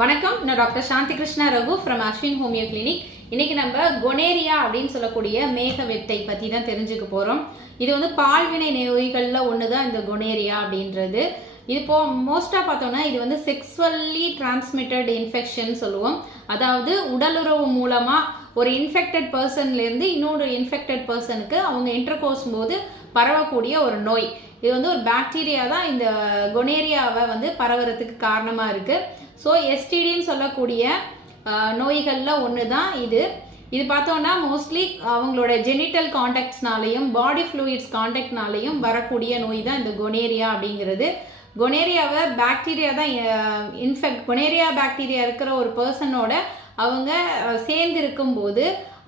வணக்கம், நான் doctor Shanti Krishna Raghu from Ashwin homeo clinic. இன்னைக்கு நம்ம கொனேரியா அப்படின்னு சொல்லக்கூடிய மேக வெட்டை பற்றி தான் தெரிஞ்சுக்க போகிறோம். இது வந்து பால்வினை நோய்களில் ஒன்று தான் இந்த கொனேரியா அப்படின்றது. இது மோஸ்ட்டாக பார்த்தோம்னா இது வந்து செக்ஸுவல்லி டிரான்ஸ்மிட்டட் இன்ஃபெக்ஷன் சொல்லுவோம். அதாவது உடலுறவு மூலமாக ஒரு இன்ஃபெக்டட் பர்சன்லேருந்து இன்னொரு இன்ஃபெக்டட் பர்சனுக்கு அவங்க இன்டர்கோர்ஸ் போது பரவக்கூடிய ஒரு நோய். இது வந்து ஒரு பாக்டீரியா தான் இந்த கொனேரியாவை வந்து பரவுறதுக்கு காரணமாக இருக்குது. ஸோ எஸ்டிடின்னு சொல்லக்கூடிய நோய்களில் ஒன்று தான் இது. இது பார்த்தோன்னா மோஸ்ட்லி அவங்களோட ஜெனிட்டல் காண்டாக்ட்ஸ்னாலையும் பாடி ஃப்ளூயிட்ஸ் காண்டாக்ட்னாலையும் வரக்கூடிய நோய் தான் இந்த கொனேரியா அப்படிங்கிறது. கொனேரியாவை பாக்டீரியா தான் கொனேரியா பாக்டீரியா இருக்கிற ஒரு பர்சனோட அவங்க சேர்ந்து இருக்கும்போது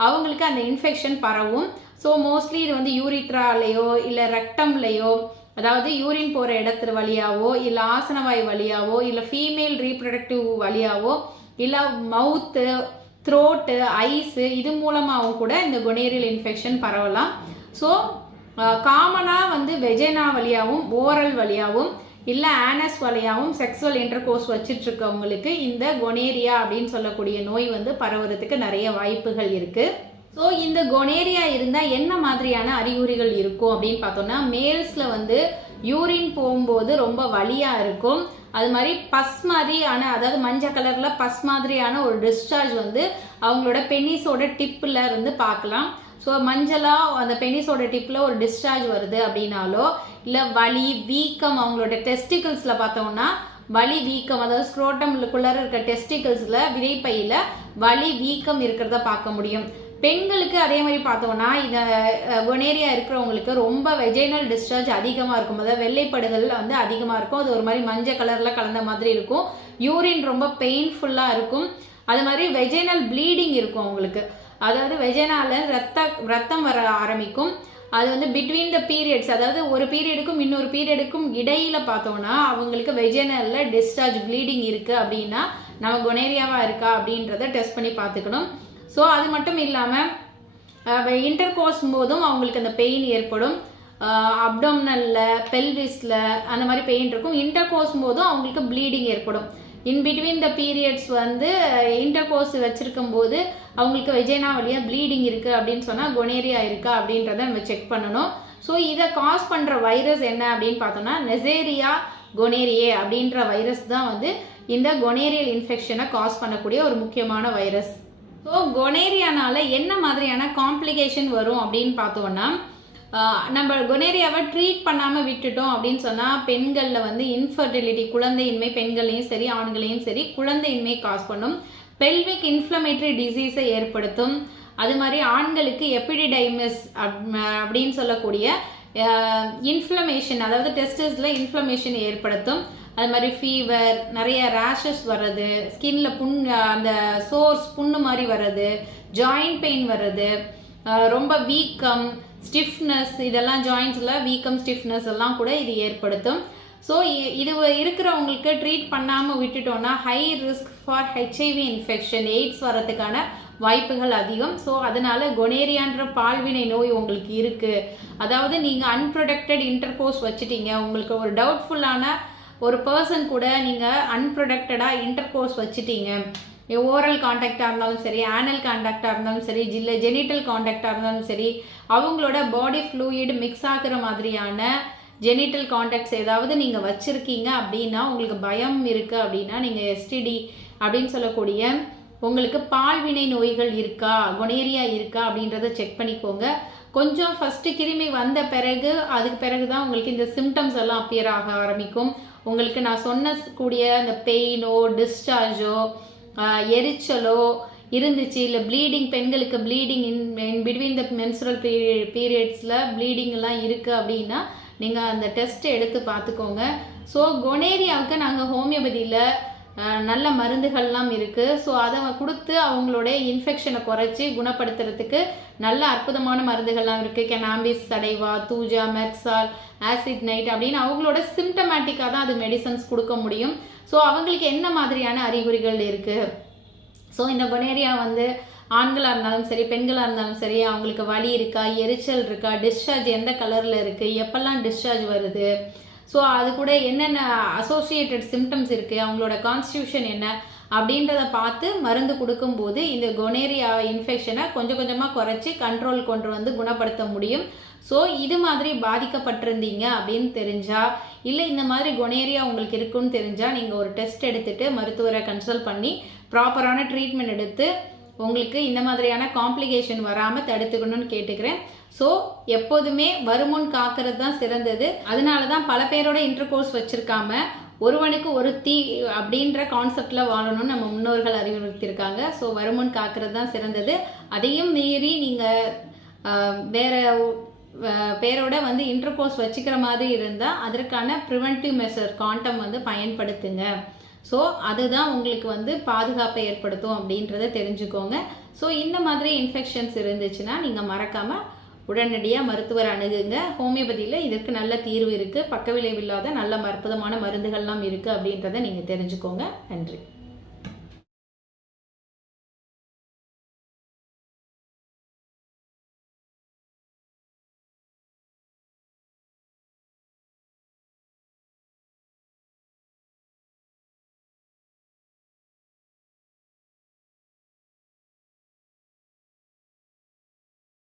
அவங்களுக்கு அந்த இன்ஃபெக்ஷன் பரவும். ஸோ மோஸ்ட்லி இது வந்து யூரித்ராலேயோ இல்லை ரெக்டம்லேயோ, அதாவது யூரின் போகிற இடத்துல வழியாவோ இல்லை ஆசனவாய் வழியாவோ இல்லை ஃபீமேல் ரீப்ரொடக்டிவ் வழியாவோ இல்லை மவுத்து, த்ரோட்டு, ஐஸு இது மூலமாகவும் கூட இந்த கொனேரியல் இன்ஃபெக்ஷன் பரவலாம். ஸோ காமனாக வந்து வெஜைனா வழியாகவும் ஓரல் வழியாகவும் இல்லை ஆனஸ் வழியாகவும் செக்ஸுவல் இன்டர்கோர்ஸ் வச்சிட்ருக்கவங்களுக்கு இந்த கொனேரியா அப்படின்னு சொல்லக்கூடிய நோய் வந்து பரவுறதுக்கு நிறைய வாய்ப்புகள் இருக்குது. ஸோ இந்த கொனேரியா இருந்தால் என்ன மாதிரியான அறிகுறிகள் இருக்கும் அப்படின்னு பார்த்தோம்னா, மேல்ஸில் வந்து யூரின் போகும்போது ரொம்ப வலியாக இருக்கும். அது மாதிரி பஸ் மாதிரியான, அதாவது மஞ்சள் கலரில் பஸ் மாதிரியான ஒரு டிஸ்சார்ஜ் வந்து அவங்களோட பெனிஸோட டிப்பில் இருந்து பார்க்கலாம். ஸோ மஞ்சளாக அந்த பெனிஸோட டிப்பில் ஒரு டிஸ்சார்ஜ் வருது அப்படின்னாலோ, இல்லை வலி வீக்கம் அவங்களோட டெஸ்டிகிள்ஸில் பார்த்தோம்னா வலி வீக்கம், அதாவது ஸ்க்ரோட்டம்குள்ளே இருக்க டெஸ்டிகிள்ஸில் விதைப்பையில் வலி வீக்கம் இருக்கிறத பார்க்க முடியும். பெண்களுக்கு அதே மாதிரி பார்த்தோம்னா இந்த கொனேரியா இருக்கிறவங்களுக்கு ரொம்ப வெஜைனல் டிஸ்சார்ஜ் அதிகமாக இருக்கும். அதாவது வெள்ளைப்படுகள் வந்து அதிகமாக இருக்கும். அது ஒரு மாதிரி மஞ்சள் கலரில் கலந்த மாதிரி இருக்கும். யூரின் ரொம்ப பெயின்ஃபுல்லாக இருக்கும். அது மாதிரி வெஜைனல் ப்ளீடிங் இருக்கும் அவங்களுக்கு. அதாவது வெஜைனால ரத்தம் வர ஆரம்பிக்கும். அது வந்து பிட்வீன் த பீரியட்ஸ், அதாவது ஒரு பீரியடுக்கும் இன்னொரு பீரியடுக்கும் இடையில பார்த்தோம்னா அவங்களுக்கு வெஜைனலில் டிஸ்சார்ஜ் ப்ளீடிங் இருக்குது அப்படின்னா நம்ம கொனேரியாவாக இருக்கா அப்படின்றத டெஸ்ட் பண்ணி பார்த்துக்கணும். ஸோ அது மட்டும் இல்லாமல் இன்டர்கோர்ஸ் போதும் அவங்களுக்கு அந்த பெயின் ஏற்படும். அப்டோமினலில், பெல்விஸில் அந்த மாதிரி பெயின் இருக்கும். இன்டர்கோர்ஸ் போதும் அவங்களுக்கு ப்ளீடிங் ஏற்படும். இன் பிட்வீன் த பீரியட்ஸ் வந்து இன்டர்கோர்ஸ் வச்சுருக்கும் போது அவங்களுக்கு வெஜைனா வழியாக ப்ளீடிங் இருக்குது அப்படின்னு சொன்னால் கொனேரியா இருக்கா அப்படின்றத நம்ம செக் பண்ணணும். ஸோ இதை காஸ் பண்ணுற வைரஸ் என்ன அப்படின்னு பார்த்தோம்னா நெசேரியா கொனேரியே அப்படின்ற வைரஸ் தான் வந்து இந்த கொனேரியல் இன்ஃபெக்ஷனை காஸ் பண்ணக்கூடிய ஒரு முக்கியமான வைரஸ். ஸோ கொனேரியானால என்ன மாதிரியான காம்ப்ளிகேஷன் வரும் அப்படின்னு பார்த்தோன்னா, நம்ம கொனேரியாவை ட்ரீட் பண்ணாமல் விட்டுட்டோம் அப்படின்னு சொன்னால் பெண்களில் வந்து இன்ஃபர்டிலிட்டி, குழந்தையின்மை, பெண்களையும் சரி ஆண்களையும் சரி குழந்தையின்மை காஸ் பண்ணும். பெல்விக் இன்ஃப்ளமேட்டரி டிசீஸை ஏற்படுத்தும். அது மாதிரி ஆண்களுக்கு எபிடிடைமஸ் அப்படின்னு சொல்லக்கூடிய இன்ஃப்ளமேஷன், அதாவது டெஸ்டஸில் இன்ஃப்ளமேஷன் ஏற்படுத்தும். அது மாதிரி ஃபீவர், நிறைய ரேஷஸ் வர்றது, ஸ்கின்ல அந்த சோர்ஸ் புண்ணு மாதிரி வர்றது, ஜாயிண்ட் பெயின் வர்றது, ரொம்ப வீக்கம், ஸ்டிஃப்னஸ், இதெல்லாம் ஜாயிண்ட்ஸில் வீக்கம், ஸ்டிஃப்னஸ் எல்லாம் கூட இது ஏற்படுத்தும். ஸோ இது இருக்கிறவங்களுக்கு ட்ரீட் பண்ணாமல் விட்டுட்டோம்னா high risk for HIV infection, AIDS வரதுக்கான வாய்ப்புகள் அதிகம். ஸோ அதனால கொனேரியான்ற பால்வினை நோய் உங்களுக்கு இருக்குது, அதாவது நீங்கள் அன்ப்ரொடக்டட் இன்டர்கோர்ஸ் வச்சுட்டீங்க, உங்களுக்கு ஒரு டவுட்ஃபுல்லான ஒரு பர்சன் கூட நீங்கள் அன்ப்ரொடக்டடாக இன்டர்கோர்ஸ் வச்சுட்டீங்க, ஓரல் காண்டாக்டாக இருந்தாலும் சரி, ஆனல் காண்டாக்டாக இருந்தாலும் சரி, ஜெனிட்டல் காண்டாக்டாக இருந்தாலும் சரி, அவங்களோட பாடி ஃப்ளூயிட் மிக்ஸ் ஆகிற மாதிரியான ஜெனிட்டல் காண்டாக்ட்ஸ் ஏதாவது நீங்கள் வச்சுருக்கீங்க அப்படின்னா, உங்களுக்கு பயம் இருக்குது அப்படின்னா, நீங்கள் எஸ்டிடி அப்படின்னு சொல்லக்கூடிய உங்களுக்கு பால்வினை நோய்கள் இருக்கா, கொனேரியா இருக்கா அப்படின்றத செக் பண்ணிக்கோங்க. கொஞ்சம் ஃபஸ்ட்டு கிருமி வந்த பிறகு அதுக்கு பிறகு தான் உங்களுக்கு இந்த சிம்டம்ஸ் எல்லாம் அப்பியர் ஆக ஆரம்பிக்கும். உங்களுக்கு நான் சொன்னக்கூடிய இந்த பெயினோ, டிஸ்சார்ஜோ, எரிச்சலோ இருந்துச்சு, இல்லை ப்ளீடிங், பெண்களுக்கு bleeding in between the menstrual பீரியட்ஸில் ப்ளீடிங்லாம் இருக்குது அப்படின்னா நீங்கள் அந்த டெஸ்ட் எடுத்து பார்த்துக்கோங்க. ஸோ கொனேரியாவுக்கு நாங்கள் ஹோமியோபதியில் நல்ல மருந்துகள்லாம் இருக்குது. ஸோ அதை கொடுத்து அவங்களோட இன்ஃபெக்ஷனை குறைச்சி குணப்படுத்துறதுக்கு நல்ல அற்புதமான மருந்துகள்லாம் இருக்குது. கெனாம்பிஸ் சடைவா, தூஜா, மெர்க்சால், ஆசிட் நைட் அப்படின்னு அவங்களோட சிம்டமேட்டிக்காக தான் அது மெடிசன்ஸ் கொடுக்க முடியும். ஸோ அவங்களுக்கு என்ன மாதிரியான அறிகுறிகள் இருக்குது, ஸோ இந்த கொனேரியா வந்து ஆண்களாக இருந்தாலும் சரி பெண்களாக இருந்தாலும் சரி அவங்களுக்கு வலி இருக்கா, எரிச்சல் இருக்கா, டிஸ்சார்ஜ் எந்த கலரில் இருக்குது, எப்பெல்லாம் டிஸ்சார்ஜ் வருது, ஸோ அது கூட என்னென்ன அசோசியேட்டட் சிம்டம்ஸ் இருக்குது, அவங்களோட கான்ஸ்டியூஷன் என்ன, அப்படின்றத பார்த்து மருந்து கொடுக்கும்போது இந்த கொனேரியா இன்ஃபெக்ஷனை கொஞ்சம் கொஞ்சமாக குறைச்சி கண்ட்ரோல் கொண்டு வந்து குணப்படுத்த முடியும். ஸோ இது மாதிரி பாதிக்கப்பட்டிருந்தீங்க அப்படின்னு தெரிஞ்சால், இல்லை இந்த மாதிரி கொனேரியா உங்களுக்கு இருக்குன்னு தெரிஞ்சால், நீங்கள் ஒரு டெஸ்ட் எடுத்துகிட்டு மருத்துவரை கன்சல்ட் பண்ணி ப்ராப்பரான ட்ரீட்மெண்ட் எடுத்து உங்களுக்கு இந்த மாதிரியான காம்ப்ளிகேஷன் வராமல் தடுத்துக்கணும்னு கேட்டுக்கிறேன். ஸோ எப்போதுமே வருமுன் காக்கிறது தான் சிறந்தது. அதனால தான் பல பேரோட இன்டர்கோர்ஸ் வச்சுருக்காம ஒருவனுக்கு ஒரு தீ அப்படின்ற கான்செப்டில் வாழணும்னு நம்ம முன்னோர்கள் அறிவுறுத்தியிருக்காங்க. ஸோ வருமுன் காக்கிறது தான் சிறந்தது. அதையும் மீறி நீங்கள் வேற பேரோட வந்து இன்டர்கோர்ஸ் வச்சுக்கிற மாதிரி இருந்தால் அதற்கான ப்ரிவென்டிவ் மெஷர் காண்டம் வந்து பயன்படுத்துங்க. ஸோ அதுதான் உங்களுக்கு வந்து பாதுகாப்பை ஏற்படுத்தும் அப்படின்றத தெரிஞ்சுக்கோங்க. ஸோ இந்த மாதிரி இன்ஃபெக்ஷன்ஸ் இருந்துச்சுன்னா நீங்கள் மறக்காமல் உடனடியாக மருத்துவர் அணுகுங்க. ஹோமியோபதியில் இதற்கு நல்ல தீர்வு இருக்குது. பக்க விளைவில்லாத நல்ல அற்புதமான மருந்துகள்லாம் இருக்குது அப்படின்றத நீங்கள் தெரிஞ்சுக்கோங்க. நன்றி.